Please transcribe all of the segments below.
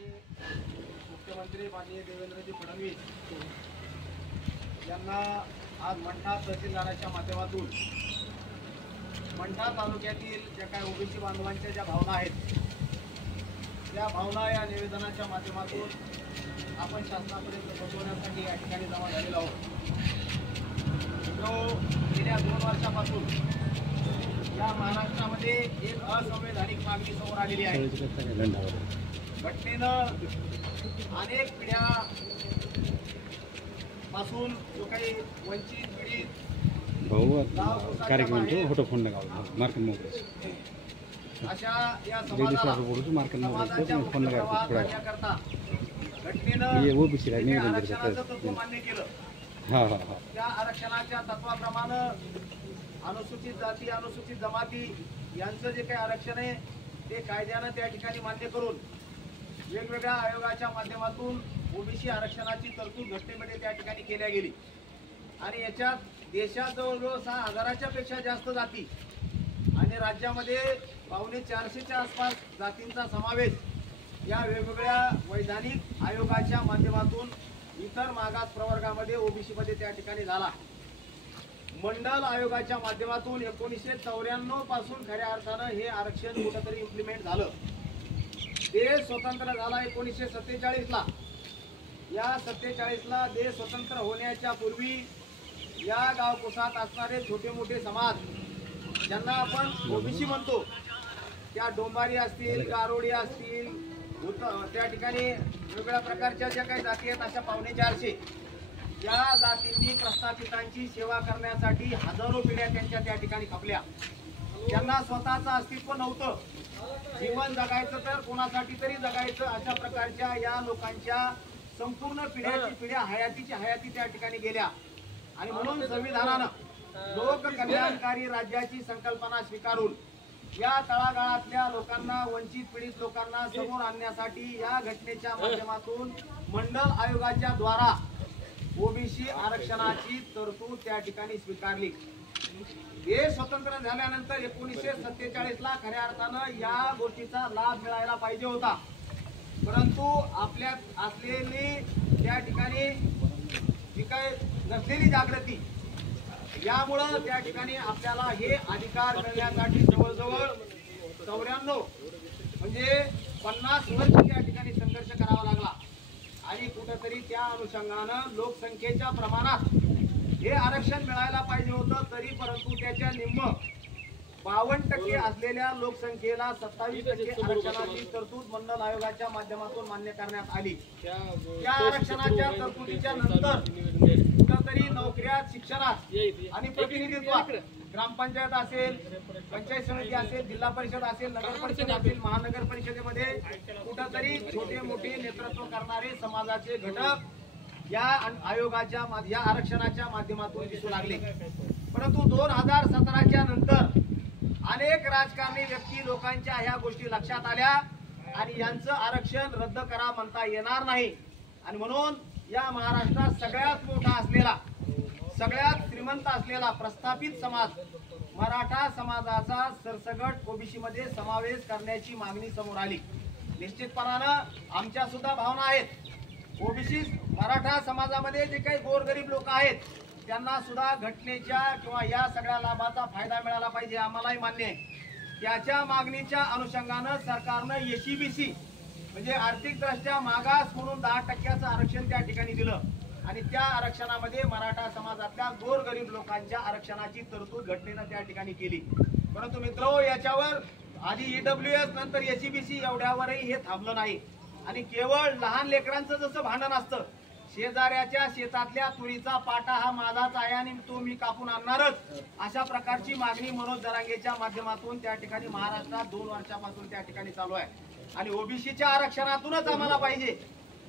राज्याचे मुख्यमंत्री माननीय देवेंद्रजी फडणवीस यांना आज मंठा तहसीलदाराच्या माध्यमातून मंठा तालुक्यातील ज्या काही ओबीसी बांधवांच्या ज्या भावना आहेत त्या भावना या निवेदनाच्या माध्यमातून आपण शासनापर्यंत पोहोचवण्यासाठी या ठिकाणी जमा झालेलो आहोत. गेल्या 2 वर्षापासून या महाराष्ट्रामध्ये एक असंवैधानिक मागणी समोर आलेली आहे. घटनेनं अनेक पिढ्यापासून जो काही वंचित पीडित अशा या समाजाच्या घटनेनं आरक्षणाचं तत्व मान्य केलं. त्या आरक्षणाच्या तत्वाप्रमाणे अनुसूचित जाती अनुसूचित जमाती यांचं जे काही आरक्षण आहे ते कायद्यानं त्या ठिकाणी मान्य करून वेगवेगळ्या आयोगाच्या माध्यमातून ओबीसी आरक्षणाची तरतूद घटनेमध्ये त्या ठिकाणी केल्या गेली. आणि याच्यात देशात जवळजवळ 6,000च्या पेक्षा जास्त जाती आणि राज्यामध्ये 450च्या आसपास जातींचा समावेश या वेगवेगळ्या वैधानिक आयोगाच्या माध्यमातून इतर मागास प्रवर्गामध्ये ओबीसीमध्ये त्या ठिकाणी झाला. मंडल आयोगाच्या माध्यमातून 1994 पासून खऱ्या अर्थानं हे आरक्षण कुठेतरी इम्प्लिमेंट झालं. देश स्वतंत्र झाला 1947ला. या 47ला देश स्वतंत्र होण्याच्या पूर्वी या गावकुसात असणारे छोटे मोठे समाज ज्यांना आपण ओबीसी म्हणतो त्या डोंबारी असतील गारोडी असतील त्या ठिकाणी वेगवेगळ्या प्रकारच्या ज्या काही जाती आहेत अशा 450 या जातींनी प्रस्थापितांची सेवा करण्यासाठी हजारो पिढ्या त्यांच्या त्या ठिकाणी खपल्या. त्यांना स्वतःचं अस्तित्व नव्हतं. जीवन जगायचं तर कोणासाठी तरी जगायचं अशा प्रकारच्या या लोकांच्या संपूर्ण पिढ्याची पिढ्या हयाती त्या ठिकाणी गेल्या. आणि म्हणून संविधानानं लोक कल्याणकारी राज्याची संकल्पना स्वीकारून या तळागाळातल्या लोकांना वंचित पीडित लोकांना समोर आणण्यासाठी या घटनेच्या माध्यमातून मंडल आयोगाच्या द्वारा ओबीसी आरक्षणाची तरतूद त्या ठिकाणी स्वीकारली. देश स्वतंत्र झाल्यानंतर 1947ला खऱ्या अर्थानं या गोष्टीचा लाभ मिळायला पाहिजे होता. परंतु आपल्यात असलेली त्या ठिकाणी जी काय नसलेली जागृती यामुळं त्या ठिकाणी आपल्याला हे अधिकार मिळण्यासाठी जवळजवळ 94 म्हणजे 50 वर्ष त्या ठिकाणी संघर्ष करावा लागला. आणि कुठेतरी त्या अनुषंगानं लोकसंख्येच्या प्रमाणात हे आरक्षण मिळायला पाहिजे होतं तरी परंतु त्याच्या निम्म 52% असलेल्या लोकसंख्येला 27% आरक्षणाची तरतूद मंडल आयोगाच्या माध्यमातून मान्य करण्यात आली. या आरक्षणाच्या तरतुदीच्या नंतर कुठेतरी नोकऱ्यात शिक्षणात आणि प्रतिनिधित्वात ग्रामपंचायत असेल पंचायत समिती असेल जिल्हा परिषद असेल नगर परिषद असेल महानगर परिषदेमध्ये कुठेतरी छोटे मोठे नेतृत्व करणारे समाजाचे घटक या आयोगाच्या या आरक्षणाच्या माध्यमातून दिसू लागले. परंतु 2017च्या नंतर अनेक राजकारणी व्यक्ती लोकांच्या ह्या गोष्टी लक्षात आल्या आणि यांचं आरक्षण रद्द करा म्हणता येणार नाही. आणि म्हणून या महाराष्ट्रात सगळ्यात मोठा असलेला सगळ्यात श्रीमंत असलेला प्रस्थापित समाज मराठा समाजाचा सरसगट ओबीसी मध्ये समावेश करण्याची मागणी समोर आली. निश्चितपणानं आमच्या सुद्धा भावना आहेत. ओबीसी मराठा समाजामध्ये जे काही गोरगरीब लोक आहेत त्यांना सुद्धा घटनेच्या किंवा या सगळ्या लाभाचा फायदा मिळाला पाहिजे आम्हालाही मान्य आहे. त्याच्या मागणीच्या अनुषंगानं सरकारनं एसईबीसी म्हणजे आर्थिकदृष्ट्या मागास म्हणून 10% आरक्षण त्या ठिकाणी दिलं आणि त्या आरक्षणामध्ये मराठा समाजातल्या गोरगरीब लोकांच्या आरक्षणाची तरतूद घटनेनं त्या ठिकाणी केली. परंतु मित्र याच्यावर आधी ईडब्ल्यूएस नंतर एसईबीसी एवढ्यावरही हे थांबलं नाही. आणि केवळ लहान लेकरांचं जसं भांडण असतं शेजाऱ्याच्या शेतातल्या तुरीचा पाटा हा माझाच आहे आणि तो मी कापून आणणारच अशा प्रकारची मागणी मनोज जरांगेच्या माध्यमातून त्या ठिकाणी महाराष्ट्रात 2 वर्षापासून त्या ठिकाणी चालू आहे. आणि ओबीसीच्या आरक्षणातूनच आम्हाला पाहिजे.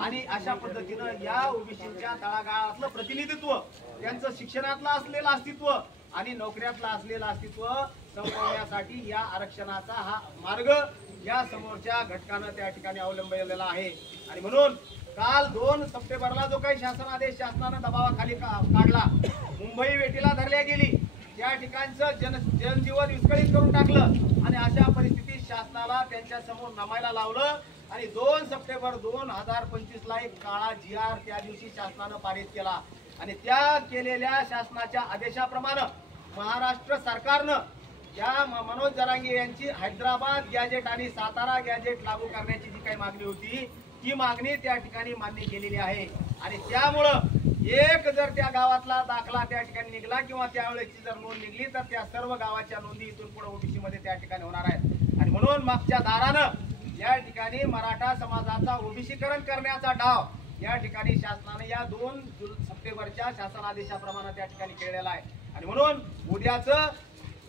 आणि अशा पद्धतीनं या ओबीसीच्या तळागाळातलं प्रतिनिधित्व त्यांचं शिक्षणातलं असलेलं अस्तित्व आणि नोकऱ्यातलं असलेलं अस्तित्व संपवण्यासाठी या आरक्षणाचा हा मार्ग या समोरच्या घटकानं त्या ठिकाणी अवलंबलेला आहे. आणि म्हणून काल 2 सप्टेंबरला जो काही शासन आदेश शासनानं दबावाखाली काढला मुंबई वेठीला धरल्या गेली त्या ठिकाणचं जनजीवन विस्कळीत करून टाकलं आणि अशा परिस्थितीत शासनाला त्यांच्या समोर नमायला लावलं आणि 2 सप्टेंबर 2025 ला एक काळा GR त्या दिवशी शासनानं पारित केला आणि त्या केलेल्या शासनाच्या आदेशाप्रमाणे महाराष्ट्र सरकारनं या मनोज जरांगे यांची हैदराबाद गॅजेट आणि सातारा गॅजेट लागू करण्याची जी काही मागणी होती ती मागणी त्या ठिकाणी मान्य केलेली आहे आणि त्यामुळं एक जर त्या गावातला दाखला त्या ठिकाणी निघला किंवा त्यावेळेची जर नोंद निघली तर त्या सर्व गावाच्या नोंदी इथून पुढे ओबीसी मध्ये त्या ठिकाणी होणार आहेत आणि म्हणून मागच्या दारानं या ठिकाणी मराठा समाजाचा ओबीसीकरण करण्याचा डाव या ठिकाणी शासनाने या 2 सप्टेंबरच्या शासन आदेशाप्रमाणे त्या ठिकाणी केलेला आहे आणि म्हणून उद्याच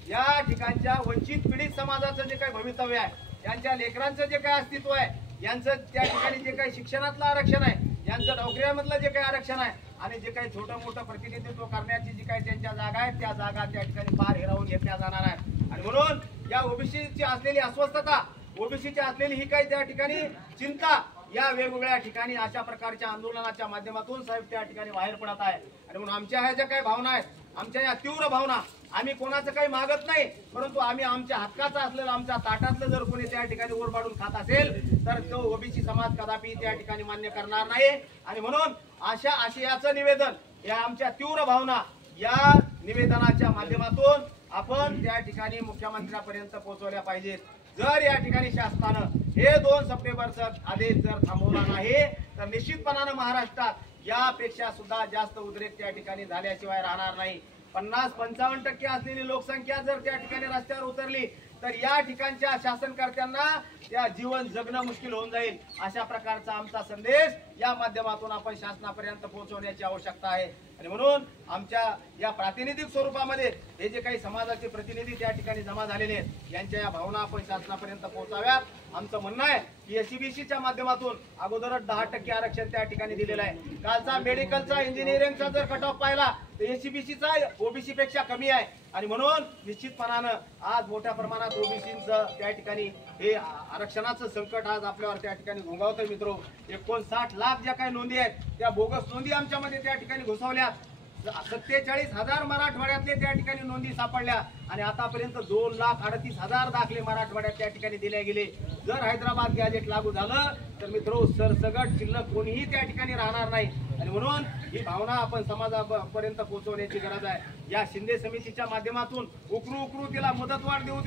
या ठिकाणच्या वंचित पीडित समाजाचं जे काही भवितव्य आहे यांच्या लेकरांचं जे काही अस्तित्व आहे यांचं त्या ठिकाणी जे काही शिक्षणातलं आरक्षण आहे यांचं नोकऱ्यामधलं जे काही आरक्षण आहे आणि जे काही छोटं मोठं प्रतिनिधित्व करण्याची जी काही त्यांच्या जागा आहेत त्या जागा त्या ठिकाणी पार हिरावून घेतल्या जाणार आहेत आणि म्हणून या ओबीसीची असलेली अस्वस्थता ओबीसीची असलेली ही काही त्या ठिकाणी चिंता या वेगवेगळ्या ठिकाणी अशा प्रकारच्या आंदोलनाच्या माध्यमातून साहेब त्या ठिकाणी बाहेर पडत आहे आणि म्हणून आमच्या ह्या ज्या काही भावना आहेत आमच्या या तीव्र भावना आम्ही कोणाचं काही मागत नाही परंतु आम्ही आमच्या हक्काचं असलेलं आमच्या ताटातलं जर कोणी त्या ठिकाणी ओरबाडून खात असेल तर तो ओबीसी समाज कदापि त्या ठिकाणी मान्य करणार नाही आणि म्हणून अशा आशयाचं निवेदन या आमच्या तीव्र भावना या निवेदनाच्या माध्यमातून आपण त्या ठिकाणी मुख्यमंत्र्यांपर्यंत पोहोचवल्या पाहिजेत जर या ठिकाणी शासनानं हे 2 सप्टेंबरचा आदेश जर थांबवला नाही तर निश्चितपणाने महाराष्ट्रात यापेक्षा सुद्धा जास्त उद्रेक त्या ठिकाणी झाल्याशिवाय राहणार नाही 50-55% असलेली लोकसंख्या जर त्या ठिकाणी रस्त्यावर उतरली तर या ठिकाणच्या शासनकर्त्यांना त्या जीवन जगणं मुश्किल होऊन जाईल अशा प्रकारचा आमचा संदेश या माध्यमातून आपण शासनापर्यंत पोहोचवण्याची आवश्यकता आहे आणि म्हणून आमच्या या प्रातिनिधिक स्वरूपामध्ये हे जे काही समाजाचे प्रतिनिधी त्या ठिकाणी जमा झालेले आहेत यांच्या या भावना आपण शासनापर्यंत पोहोचाव्यात आमचं म्हणणं आहे की एससीबीसीच्या माध्यमातून अगोदरच 10% आरक्षण त्या ठिकाणी दिलेलं आहे कालचा मेडिकलचा इंजिनिअरिंगचा जर कट ऑफ पाहिला तर एससीबीसीचा ओबीसी पेक्षा कमी आहे आणि म्हणून निश्चितपणानं आज मोठ्या प्रमाणात ओबीसीचं त्या ठिकाणी हे आरक्षणाचं संकट आज आपल्यावर त्या ठिकाणी घोंगावतंय मित्रो 59 लाख ज्या काही नोंदी आहेत त्या बोगस नोंदी आमच्यामध्ये त्या ठिकाणी घुसवल्यात 47,000 मराठवाड्यातले त्या ठिकाणी नोंदी सापडल्या आणि आतापर्यंत 2,38,000 दाखले मराठवाड्यात त्या ठिकाणी दिले गेले जर हैदराबाद गॅजेट लागू झालं तर मित्रो सरसगट शिल्लक कोणीही त्या ठिकाणी राहणार नाही आणि म्हणून ही भावना आपण समाजापर्यंत पोहोचवण्याची गरज आहे या शिंदे समितीच्या माध्यमातून उकरू तिला मुदतवाढ देऊ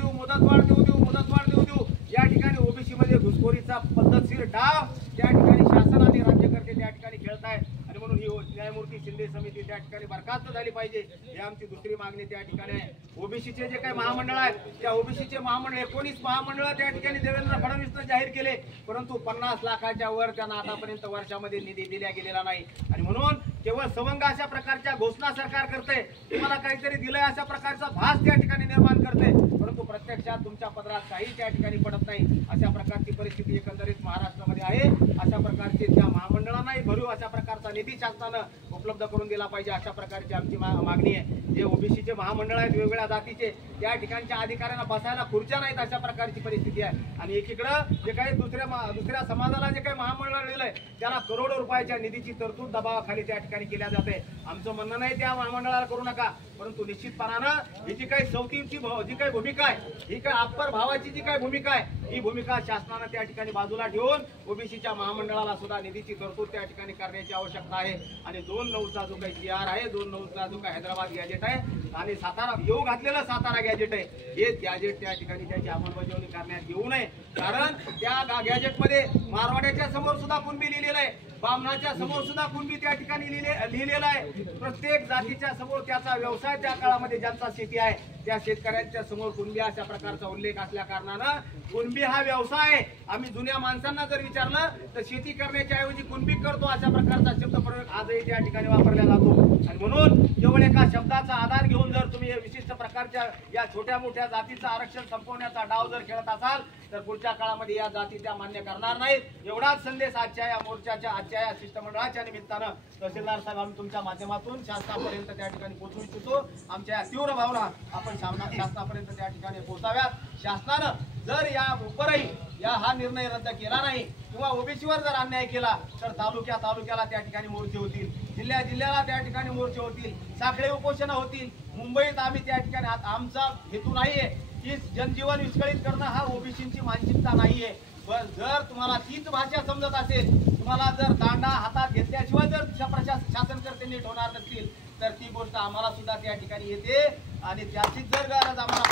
या ठिकाणी ओबीसी मध्ये घुसखोरीचा पद्धतशीर डाव त्या ठिकाणी शासन आणि राज्यकर्ते त्या ठिकाणी खेळत आहेत आणि म्हणून ही न्यायमूर्ती शिंदे समिती त्या ठिकाणी बरखास्त झाली पाहिजे ही आमची दुसरी मागणी त्या ठिकाणी आहे ओबीसीचे जे काही महामंडळ आहेत त्या ओबीसीचे महामंडळ 19 महामंडळ त्या ठिकाणी देवेंद्र फडणवीसनं जाहीर केले परंतु 50 लाखाच्या वर त्यांना आतापर्यंत वर्षामध्ये निधी दिला गेलेला नाही आणि म्हणून केवळ सवंग अशा प्रकारच्या घोषणा सरकार करते तुम्हाला काहीतरी दिलंय अशा प्रकारचा भास त्या ठिकाणी निर्माण करते परंतु प्रत्यक्षात तुमच्या पदरात काही त्या ठिकाणी पडत नाही अशा प्रकारची परिस्थिती एकंदरीत महाराष्ट्रामध्ये आहे अशा प्रकारचे त्या महामंडळांनाही भरीव अशा प्रकारचा निधी शासनानं उपलब्ध करून दिला पाहिजे अशा प्रकारची आमची मागणी आहे जे ओबीसीचे महामंडळ आहेत वेगवेगळ्या जातीचे त्या ठिकाणाच्या अधिकाऱ्यांना बसायला खुर्च्या नाहीत अशा प्रकारची परिस्थिती आहे आणि एकीकडे जे काही दुसऱ्या समाजाला जे काही महामंडळ दिलंय त्याला करोडो रुपयाच्या निधीची तरतूद दबावाखाली त्या ठिकाणी केल्या जाते आमचं म्हणणं नाही त्या महामंडळाला करू नका परंतु निश्चितपणानं ही जी काही सवतीची जी काही भूमिका आहे ही काही अप्पर भावाची जी काही भूमिका आहे ही भूमिका शासनानं त्या ठिकाणी बाजूला ठेवून ओबीसीच्या महामंडळाला सुद्धा निधीची तरतूद त्या ठिकाणी करण्याची आवश्यकता आहे आणि 2/9चा जो काही GR आहे 2/9चा जो काही हैदराबाद गॅजेट आहे आणि सातारा येऊ घातलेलं सातारा गॅजेट आहे हे गॅजेट त्या ठिकाणी त्याची अंमलबजावणी करण्यात येऊ नये कारण त्या गॅजेटमध्ये मारवाड्याच्या समोर सुद्धा कुणबी लिहिलेलं आहे बामणाच्या समोर सुद्धा कुणबी त्या ठिकाणी लिहिलेलं आहे प्रत्येक जातीच्या समोर त्याचा व्यवसाय त्या काळामध्ये ज्यांचा शेती आहे त्या शेतकऱ्यांच्या समोर कुणबी अशा प्रकारचा उल्लेख असल्या कारणानं कुणबी हा व्यवसाय आहे आम्ही जुन्या माणसांना जर विचारलं तर शेती करण्याच्या ऐवजी कुणबी करतो अशा प्रकारचा शब्द प्रयोग आजही त्या ठिकाणी वापरला जातो आणि म्हणून केवळ एका शब्दाचा आधार घेऊन जर तुम्ही विशिष्ट प्रकारच्या या छोट्या मोठ्या जातीचं आरक्षण संपवण्याचा डाव जर खेळत असाल तर पुढच्या काळामध्ये या जाती त्या मान्य करणार नाहीत एवढाच संदेश आजच्या या मोर्चाच्या आजच्या या शिष्टमंडळाच्या निमित्तानं तहसीलदार साहेब आम्ही तुमच्या माध्यमातून शासनापर्यंत त्या ठिकाणी पोहोचवू इच्छितो आमच्या तीव्र भावना आपण शासनापर्यंत त्या ठिकाणी पोहोचाव्यात शासनानं जर या उपरही हा निर्णय रद्द केला नाही किंवा ओबीसीवर जर अन्याय केला तर तालुक्याला त्या ठिकाणी मोर्चे होतील जिल्ह्याला त्या ठिकाणी मोर्चे होतील साखळे उपोषण होतील मुंबईत आम्ही त्या ठिकाणी आमचा हेतू नाहीये की जनजीवन विस्कळीत करणं हा ओबीसीची मानसिकता नाहीये जर जर तुम्हाला तीच भाषा समजत असेल, तुम्हाला जर दांडा हातात घेतल्याशिवाय जर शासन करते नीट होणार नसतील, तर ती गोष्ट आम्हाला सुद्धा त्या ठिकाणी येते आणि त्याचीच जर गरज आम्हाला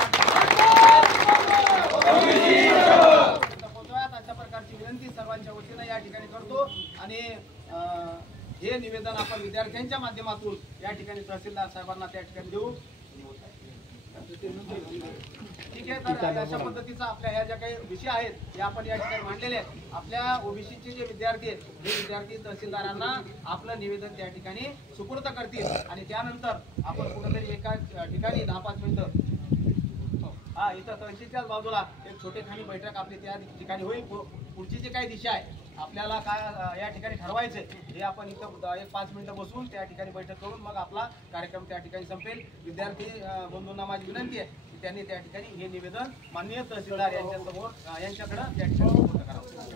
पोहोचवायत अशा प्रकारची विनंती सर्वांच्या वतीनं या ठिकाणी करतो आणि हे निवेदन आपण विद्यार्थ्यांच्या माध्यमातून या ठिकाणी तहसीलदार साहेबांना त्या ठिकाणी देऊ. ठीक आहे. तर अशा पद्धतीचा आपल्या ह्या ज्या काही विषय आहेत हे आपण या ठिकाणी मांडलेले आहेत. आपल्या ओबीसीचे जे विद्यार्थी आहेत हे विद्यार्थी तहसीलदारांना आपलं निवेदन त्या ठिकाणी सुपूर्द करतील आणि त्यानंतर आपण कुठेतरी एका ठिकाणी 10-5 मिनिटं इथं तहसीलच्याच बाजूला एक छोटेखानी बैठक आपली त्या ठिकाणी होईल. पुढची जी काही दिशा आहे आपल्याला काय या ठिकाणी ठरवायचं हे आपण इथं 1-5 मिनिटं बसून त्या ठिकाणी बैठक करून मग आपला कार्यक्रम त्या ठिकाणी संपेल. विद्यार्थी बंधूंना माझी विनंती आहे की त्यांनी त्या ठिकाणी हे निवेदन माननीय तहसीलदार यांच्याकडे त्या ठिकाणी करावं.